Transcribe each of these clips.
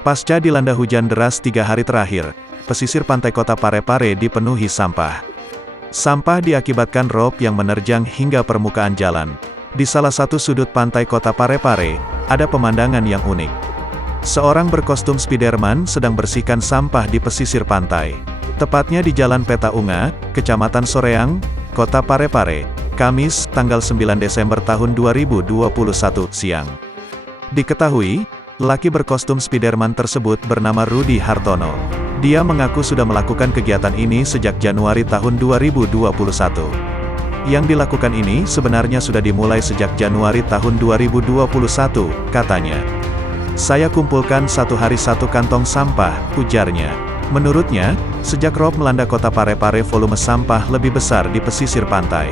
Pasca dilanda hujan deras 3 hari terakhir, pesisir pantai kota Parepare dipenuhi sampah. Sampah diakibatkan rob yang menerjang hingga permukaan jalan. Di salah satu sudut pantai kota Parepare, ada pemandangan yang unik. Seorang berkostum Spiderman sedang bersihkan sampah di pesisir pantai. Tepatnya di Jalan Petaunga, Kecamatan Soreang, Kota Parepare, Kamis, tanggal 9 Desember tahun 2021 siang. Diketahui, laki berkostum Spiderman tersebut bernama Rudi Hartono. Dia mengaku sudah melakukan kegiatan ini sejak Januari tahun 2021. Yang dilakukan ini sebenarnya sudah dimulai sejak Januari tahun 2021, katanya. Saya kumpulkan satu hari satu kantong sampah, ujarnya. Menurutnya, sejak rob melanda kota Parepare volume sampah lebih besar di pesisir pantai.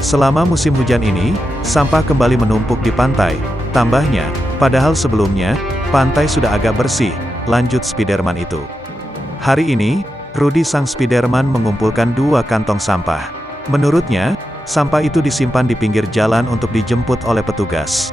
Selama musim hujan ini, sampah kembali menumpuk di pantai. Tambahnya, padahal sebelumnya, pantai sudah agak bersih, lanjut Spiderman itu. Hari ini, Rudi sang Spiderman mengumpulkan 2 kantong sampah. Menurutnya, sampah itu disimpan di pinggir jalan untuk dijemput oleh petugas.